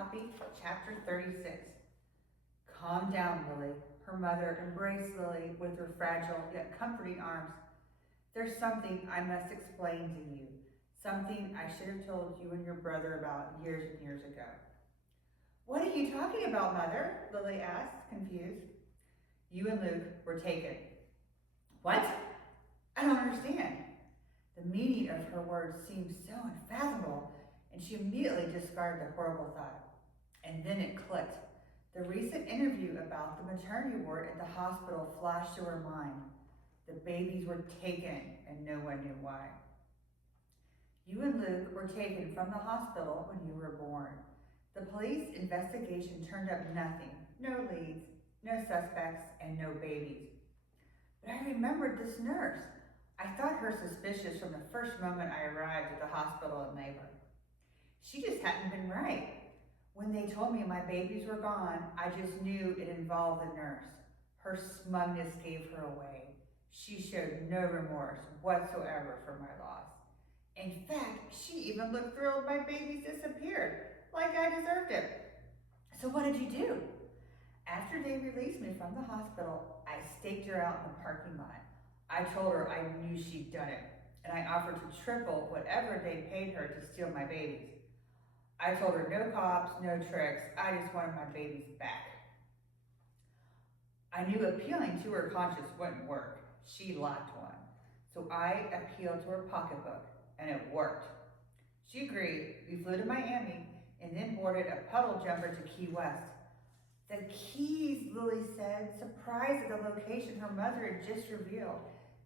copy, chapter 36. Calm down, Lily. Her mother embraced Lily with her fragile yet comforting arms. There's something I must explain to you. Something I should have told you and your brother about years and years ago. What are you talking about, Mother? Lily asked, confused. You and Luke were taken. What? I don't understand. The meaning of her words seemed so unfathomable, and she immediately discarded the horrible thought. And then it clicked. The recent interview about the maternity ward at the hospital flashed to her mind. The babies were taken, and no one knew why. You and Luke were taken from the hospital when you were born. The police investigation turned up nothing, no leads, no suspects, and no babies. But I remembered this nurse. I thought her suspicious from the first moment I arrived at the hospital in labor. She just hadn't been right. When they told me my babies were gone, I just knew it involved the nurse. Her smugness gave her away. She showed no remorse whatsoever for my loss. In fact, she even looked thrilled my babies disappeared, like I deserved it. So what did you do? After they released me from the hospital, I staked her out in the parking lot. I told her I knew she'd done it, and I offered to triple whatever they paid her to steal my babies. I told her no cops, no tricks, I just wanted my babies back. I knew appealing to her conscience wouldn't work. She lacked one. So I appealed to her pocketbook, and it worked. She agreed. We flew to Miami and then boarded a puddle jumper to Key West. The keys, Lily said, surprised at the location her mother had just revealed.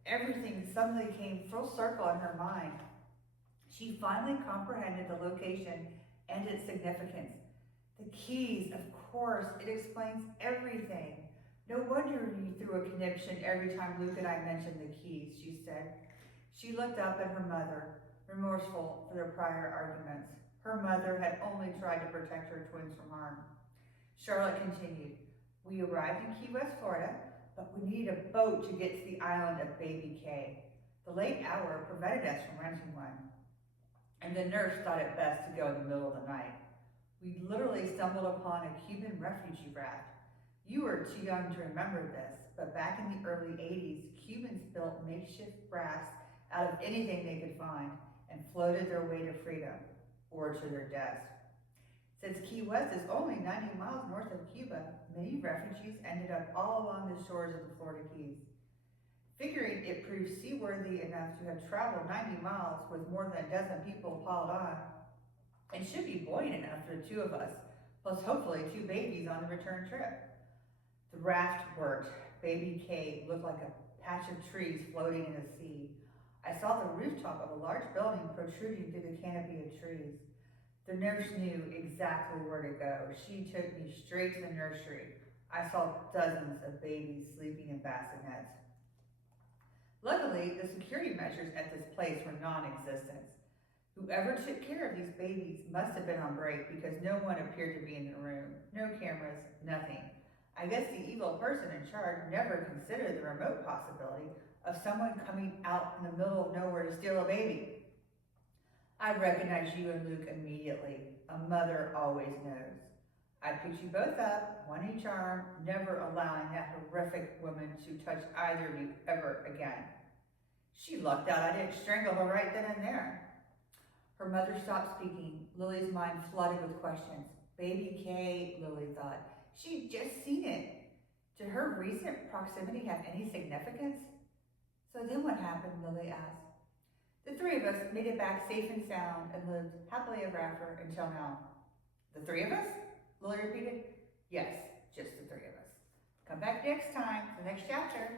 Everything suddenly came full circle in her mind. She finally comprehended the location and its significance. The keys, of course, it explains everything. No wonder you threw a conniption every time Luke and I mentioned the keys, she said. She looked up at her mother, remorseful for their prior arguments. Her mother had only tried to protect her twins from harm. Charlotte continued, we arrived in Key West, Florida, but we needed a boat to get to the island of Baby K. The late hour prevented us from renting one, and the nurse thought it best to go in the middle of the night. We literally stumbled upon a Cuban refugee raft. You were too young to remember this, but back in the early 80s, Cubans built makeshift rafts out of anything they could find and floated their way to freedom, or to their deaths. Since Key West is only 90 miles north of Cuba, many refugees ended up all along the shores of the Florida Keys. Figuring it proved seaworthy enough to have traveled 90 miles with more than a dozen people piled on, it should be buoyant enough for the two of us, plus hopefully 2 babies on the return trip. The raft worked. Baby K looked like a patch of trees floating in the sea. I saw the rooftop of a large building protruding through the canopy of trees. The nurse knew exactly where to go. She took me straight to the nursery. I saw dozens of babies sleeping in bassinets. Luckily, the security measures at this place were non-existent. Whoever took care of these babies must have been on break because no one appeared to be in the room. No cameras, nothing. I guess the evil person in charge never considered the remote possibility of someone coming out in the middle of nowhere to steal a baby. I recognized you and Luke immediately. A mother always knows. I picked you both up, one each arm, never allowing that horrific woman to touch either of you ever again. She lucked out I didn't strangle her right then and there. Her mother stopped speaking. Lily's mind flooded with questions. Baby K, Lily thought. She'd just seen it. Did her recent proximity have any significance? So then what happened, Lily asked. The 3 of us made it back safe and sound and lived happily ever after until now. The 3 of us? Lily repeated. Yes, just the 3 of us. Come back next time for the next chapter.